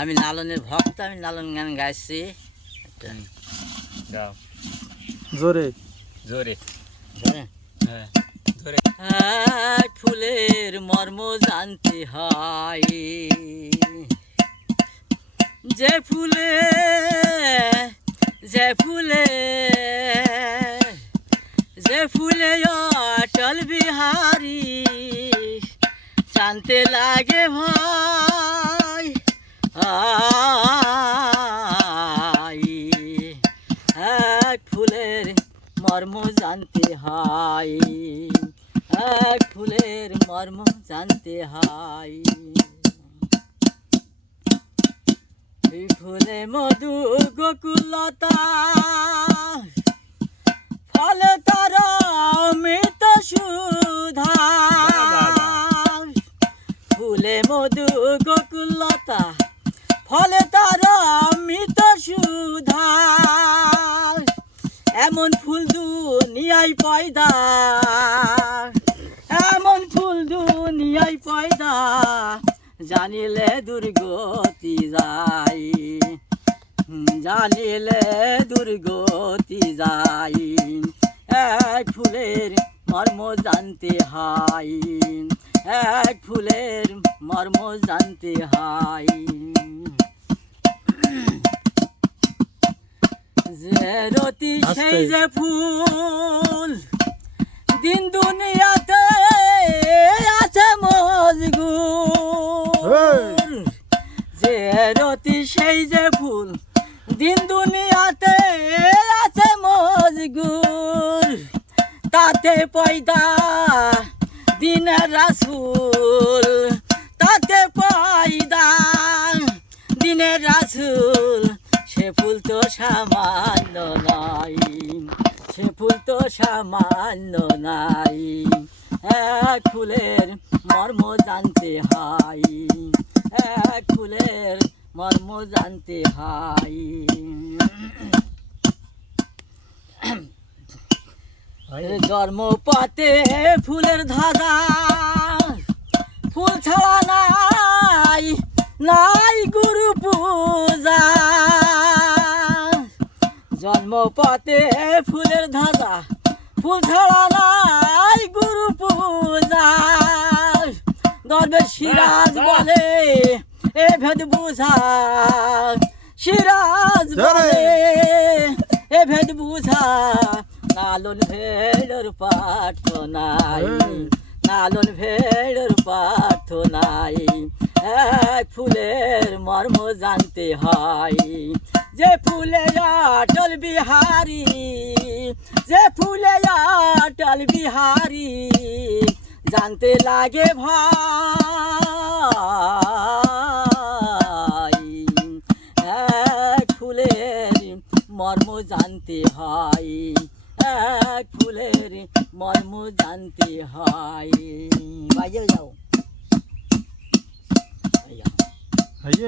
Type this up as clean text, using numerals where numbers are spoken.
আমি লালনের ভক্ত, আমি লালন গান গাইছি। গাও জোরে জোরে জোরে। হ্যাঁ জোরে। এক ফুলের মর্ম জানতে হয়, যে ফুলে যে ফুলে যে ফুলে অটল বিহারী জানতে লাগে ভাই। এক ফুলের মর্ম জানতে হয়, এক ফুলের মর্ম জানতে হয়। এই ফুলে মধু গোকুলতা, ফলে তার অমৃত সুধা। ফুলে মধু গোকুলতা, ফলে তার অমৃত সুধা। এমন ফুল দুনিয়ায় পয়দা, এমন ফুল দুনিয়ায় পয়দা, জানিলে দুর্গতি যায়, জানিলে দুর্গতি যায়। এক ফুলের মর্ম জানতে হয়, এক ফুলের মর্ম জানতে হয়। যে রতি সেই যে ফুল দিন দুনিয়াতে আছে মজগুর। যে রতি সেই যে ফুল দিন দুনিয়াতে আছে মজগুর। তাতে পয়দা দিনের রাসূল, তাতে পয়দা দিনের রাসূল। সে ফুল তো সামান্য নাই, সে ফুল তো সামান্য নাই। এক ফুলের মর্ম জানতে হয়, এক ফুলের মর্ম জানতে হয়। জন্মপথে ফুলের ধারা, ফুল ছাড়া নাই নাই গুরু পূজা। জন্মপথে ফুলের ধারা, ফুল ছাড়া নাই গুরু পূজা। দরবেশ সিরাজ বলে এ ভেদ বুঝা, সিরাজ বলে এ ভেদ বুঝা। লালন ভেড়ের প্রার্থনাই, লালন ভেড়ের প্রার্থনাই। এক ফুলের মর্ম জানতে হয়, যে ফুলে অটল বিহারী, যে ফুলে অটল বিহারী জানতে লাগে ভাই। এক ফুলের মর্ম জানতে হয়, এক ফুলের মর্ম জানতে হয়। বাইরে যাও, হাইয়ে